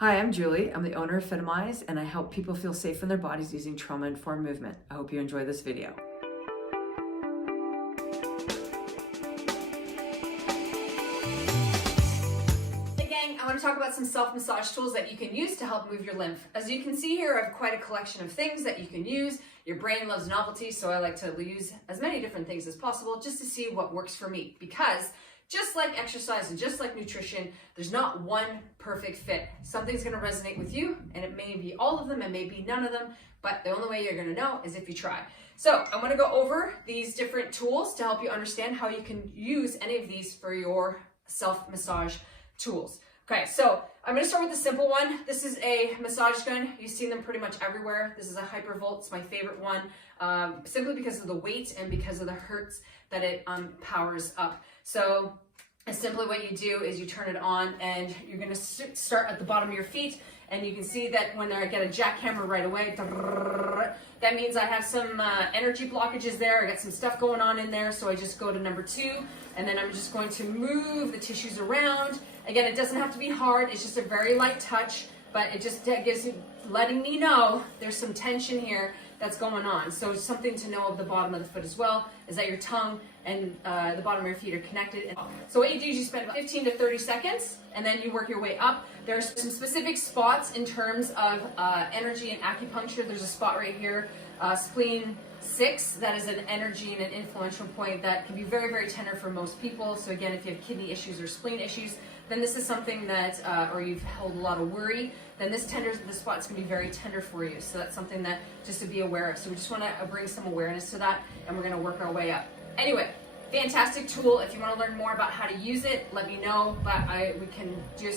Hi, I'm Julie. I'm the owner of Fitimize, and I help people feel safe in their bodies using trauma-informed movement. I hope you enjoy this video. Hey gang, I want to talk about some self-massage tools that you can use to help move your lymph. As you can see here, I have quite a collection of things that you can use. Your brain loves novelty, so I like to use as many different things as possible just to see what works for me. Because just like exercise and just like nutrition, there's not one perfect fit. Something's going to resonate with you, and it may be all of them, it may be none of them, but the only way you're going to know is if you try. So I'm going to go over these different tools to help you understand how you can use any of these for your self-massage tools. Okay, so I'm going to start with the simple one. This is a massage gun. You've seen them pretty much everywhere. This is a Hypervolt. It's my favorite one, simply because of the weight and because of the hertz that it powers up. So simply what you do is you turn it on, and you're going to start at the bottom of your feet, and you can see that when I get a jackhammer right away, that means I have some energy blockages there. I got some stuff going on in there, so I just go to number 2, and then I'm just going to move the tissues around. Again, it doesn't have to be hard. It's just a very light touch, but it just gives you, letting me know there's some tension here that's going on. So it's something to know of the bottom of the foot as well, is that your tongue and the bottom of your feet are connected. So what you do is you spend 15 to 30 seconds, and then you work your way up. There's some specific spots in terms of energy and acupuncture. There's a spot right here, spleen 6, that is an energy and an influential point that can be very, very tender for most people. So again, if you have kidney issues or spleen issues, then this is something that, or you've held a lot of worry, then this spot's gonna be very tender for you. So that's something that just to be aware of. So we just wanna bring some awareness to that, and we're gonna work our way up. Anyway, fantastic tool. If you wanna learn more about how to use it, let me know, but we can do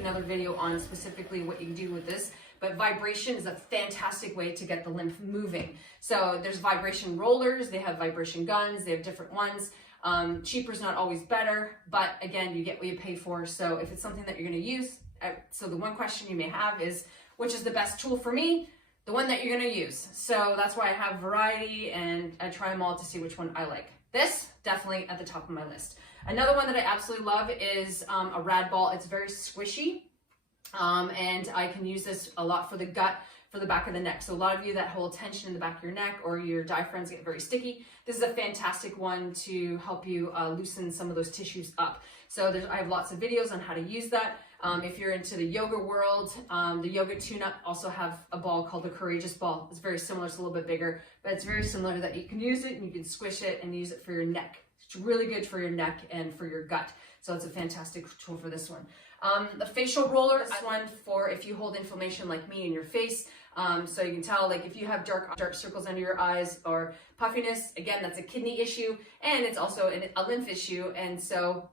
another video on specifically what you can do with this. But vibration is a fantastic way to get the lymph moving. So there's vibration rollers, they have vibration guns, they have different ones. Cheaper is not always better, but again, you get what you pay for. So if it's something that you're going to use, so the one question you may have is, which is the best tool for me? The one that you're going to use. So that's why I have variety, and I try them all to see which one I like. This, definitely at the top of my list. Another one that I absolutely love is a rad ball. It's very squishy, and I can use this a lot for the gut, for the back of the neck. So a lot of you that hold tension in the back of your neck or your diaphragms get very sticky, this is a fantastic one to help you loosen some of those tissues up. So I have lots of videos on how to use that. If you're into the yoga world, the Yoga Tune-Up also have a ball called the Courageous Ball. It's very similar, it's a little bit bigger, but it's very similar that you can use it and you can squish it and use it for your neck. It's really good for your neck and for your gut. So it's a fantastic tool for this one. The facial roller is one for if you hold inflammation like me in your face. So you can tell, like if you have dark circles under your eyes or puffiness, again, that's a kidney issue, and it's also a lymph issue. And so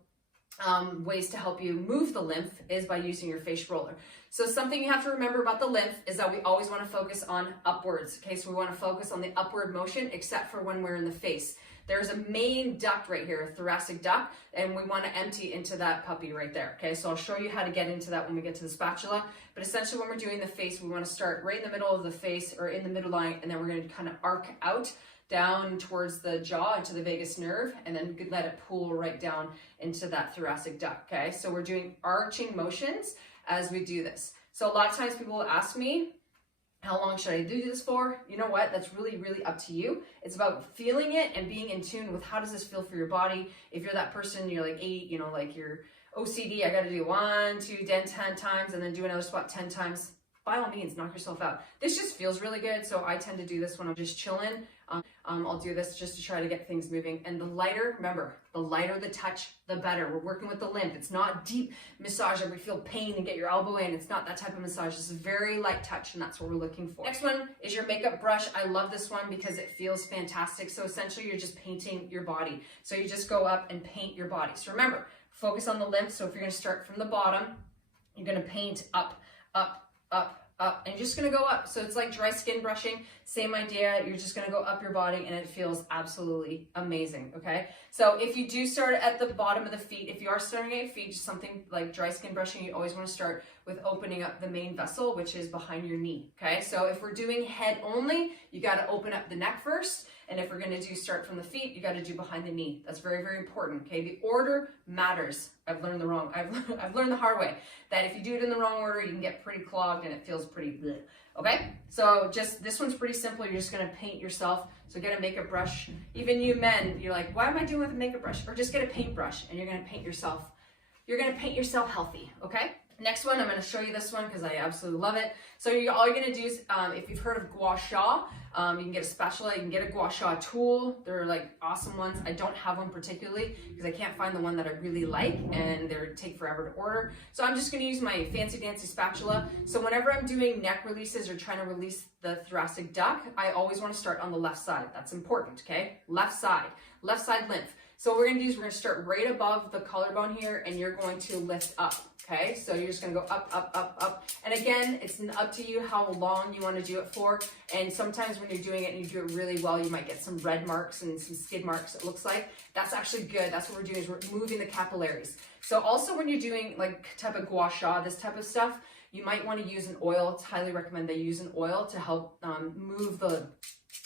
ways to help you move the lymph is by using your face roller. So something you have to remember about the lymph is that we always want to focus on upwards. Okay, so we want to focus on the upward motion, except for when we're in the face. There's a main duct right here, a thoracic duct, and we want to empty into that puppy right there. Okay, so I'll show you how to get into that when we get to the spatula. But essentially when we're doing the face, we want to start right in the middle of the face or in the middle line, and then we're going to kind of arc out down towards the jaw into the vagus nerve, and then let it pool right down into that thoracic duct. Okay, so we're doing arching motions as we do this. So a lot of times people will ask me, how long should I do this for? You know what? That's really, really up to you. It's about feeling it and being in tune with how does this feel for your body. If you're that person, you're like 8, like you're OCD, I got to do 1, 2, 10 times, and then do another spot 10 times. By all means, knock yourself out. This just feels really good, so I tend to do this when I'm just chilling. I'll do this just to try to get things moving. And the lighter, remember, the lighter the touch, the better. We're working with the lymph. It's not deep massage where we feel pain and get your elbow in. It's not that type of massage. This is very light touch, and that's what we're looking for. Next one is your makeup brush. I love this one because it feels fantastic. So essentially, you're just painting your body. So you just go up and paint your body. So remember, focus on the lymph. So if you're going to start from the bottom, you're going to paint up, up, up, up, and you're just going to go up. So it's like dry skin brushing, same idea. You're just going to go up your body, and it feels absolutely amazing. Okay, so if you do start at the bottom of the feet, if you are starting at your feet, just something like dry skin brushing, you always want to start with opening up the main vessel, which is behind your knee. Okay, so if we're doing head only, you got to open up the neck first, And if we're going to do start from the feet, you got to do behind the knee. That's very, very important. Okay, the order matters. I've learned the hard way that if you do it in the wrong order, you can get pretty clogged and it feels pretty bleh. Okay, so just this one's pretty simple. You're just going to paint yourself. So get a makeup brush. Even you men, you're like, why am I doing with a makeup brush? Or just get a paintbrush and you're going to paint yourself. You're going to paint yourself healthy. Okay. Next one, I'm going to show you this one because I absolutely love it. So all you're going to do is, if you've heard of gua sha, you can get a spatula, you can get a gua sha tool. They're like awesome ones. I don't have one particularly because I can't find the one that I really like and they take forever to order. So I'm just going to use my fancy dancy spatula. So whenever I'm doing neck releases or trying to release the thoracic duct, I always want to start on the left side. That's important, okay? Left side lymph. So what we're going to do is we're going to start right above the collarbone here and you're going to lift up. Okay, so you're just gonna go up, up, up, up. And again, it's up to you how long you wanna do it for. And sometimes when you're doing it and you do it really well, you might get some red marks and some skid marks, it looks like. That's actually good. That's what we're doing is we're moving the capillaries. So also when you're doing like type of gua sha, this type of stuff, you might wanna use an oil. It's highly recommend they use an oil to help move the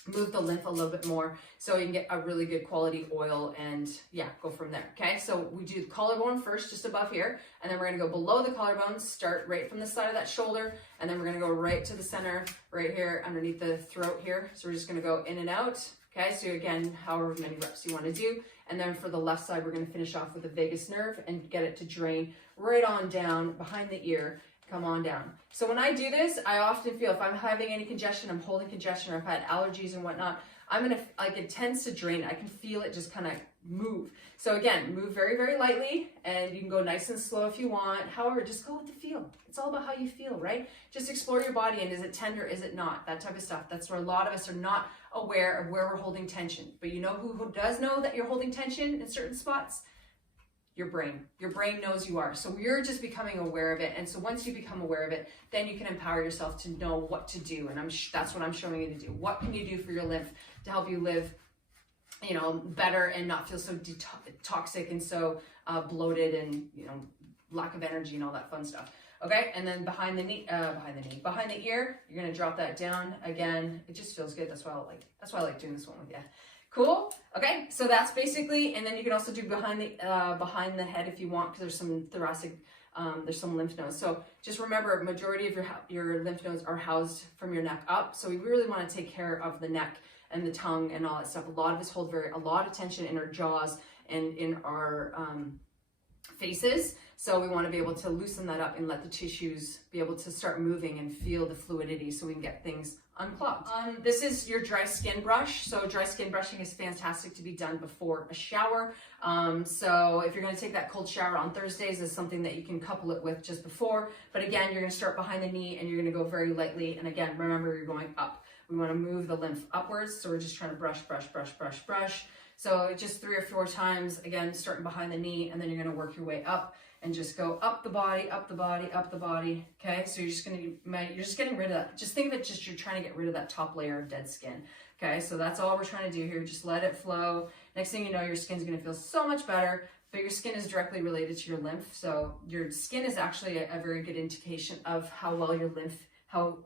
lymph a little bit more so you can get a really good quality oil and yeah, go from there. Okay, so we do the collarbone first, just above here, and then we're gonna go below the collarbone, start right from the side of that shoulder, and then we're gonna go right to the center, right here underneath the throat here. So we're just gonna go in and out. Okay, so again, however many reps you wanna do. And then for the left side, we're gonna finish off with the vagus nerve and get it to drain right on down behind the ear. Come on down. So when I do this, I often feel if I'm having any congestion, I'm holding congestion, or I've had allergies and whatnot, it tends to drain. I can feel it just kind of move. So again, move very, very lightly, and you can go nice and slow if you want. However, just go with the feel. It's all about how you feel, right? Just explore your body, and is it tender, is it not? That type of stuff. That's where a lot of us are not aware of where we're holding tension. But you know who does know that you're holding tension in certain spots? Your brain. Your brain knows you are. So you're just becoming aware of it. And so once you become aware of it, then you can empower yourself to know what to do. And that's what I'm showing you to do. What can you do for your lymph to help you live, better and not feel so toxic and so bloated and, lack of energy and all that fun stuff. Okay. And then behind the ear, you're going to drop that down again. It just feels good. That's why I like doing this one with you. Cool. Okay, so that's basically, and then you can also do behind the head if you want, because there's some thoracic, there's some lymph nodes. So just remember, majority of your lymph nodes are housed from your neck up. So we really want to take care of the neck and the tongue and all that stuff. A lot of us hold a lot of tension in our jaws and in our faces. So we want to be able to loosen that up and let the tissues be able to start moving and feel the fluidity so we can get things unclogged. This is your dry skin brush. So dry skin brushing is fantastic to be done before a shower. So if you're going to take that cold shower on Thursdays, is something that you can couple it with just before. But again, you're going to start behind the knee and you're going to go very lightly. And again, remember, you're going up. We want to move the lymph upwards. So we're just trying to brush, brush, brush, brush, brush. So just 3 or 4 times, again, starting behind the knee, and then you're going to work your way up and just go up the body, up the body, up the body. Okay, so you're just getting rid of that. Just think of it, you're trying to get rid of that top layer of dead skin. Okay, so that's all we're trying to do here. Just let it flow. Next thing you know, your skin's going to feel so much better. But your skin is directly related to your lymph. So your skin is actually a very good indication of how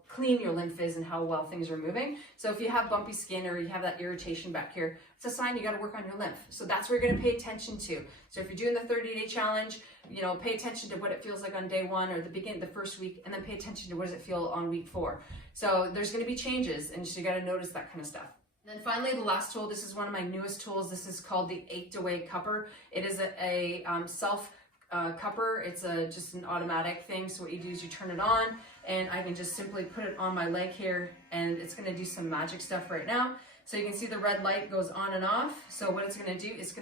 clean your lymph is and how well things are moving. So if you have bumpy skin or you have that irritation back here, it's a sign you got to work on your lymph. So that's where you're going to pay attention to. So if you're doing the 30-day challenge, pay attention to what it feels like on day 1 or the first week, and then pay attention to what does it feel on week 4. So there's going to be changes, and so you got to notice that kind of stuff. And then finally, the last tool, this is one of my newest tools. This is called the Ached Away Cupper. It is a self cupper. It's just an automatic thing. So what you do is you turn it on, and I can just simply put it on my leg here, and it's going to do some magic stuff right now. So you can see the red light goes on and off. So what it's going to do is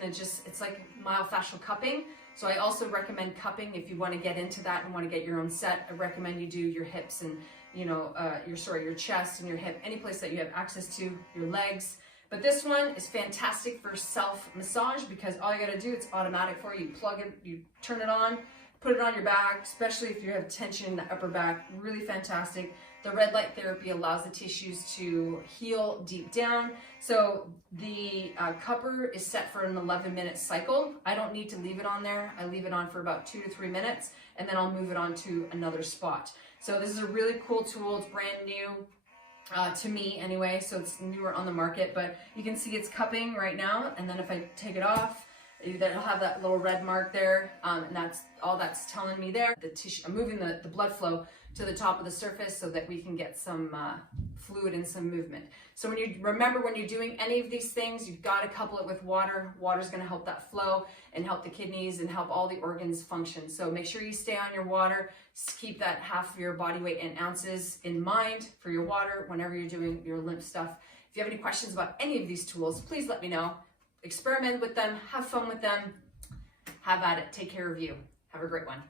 it's like myofascial cupping. So I also recommend cupping if you want to get into that and want to get your own set. I recommend you do your hips and your chest and your hip, any place that you have access to, your legs. But this one is fantastic for self-massage because all you got to do, it's automatic for you. You plug it, you turn it on, put it on your back, especially if you have tension in the upper back, really fantastic. The red light therapy allows the tissues to heal deep down. So the cupper is set for an 11-minute cycle. I don't need to leave it on there. I leave it on for about 2 to 3 minutes, and then I'll move it on to another spot. So this is a really cool tool. It's brand new. to me anyway, so it's newer on the market, but you can see it's cupping right now, and then if I take it off, it'll have that little red mark there, and that's all that's telling me there. The tissue, I'm moving the blood flow to the top of the surface so that we can get some fluid and some movement. So when you're doing any of these things, you've got to couple it with water. Water's going to help that flow and help the kidneys and help all the organs function. So make sure you stay on your water. Keep that half of your body weight in ounces in mind for your water whenever you're doing your lymph stuff. If you have any questions about any of these tools, please let me know. Experiment with them, have fun with them, have at it. Take care of you. Have a great one.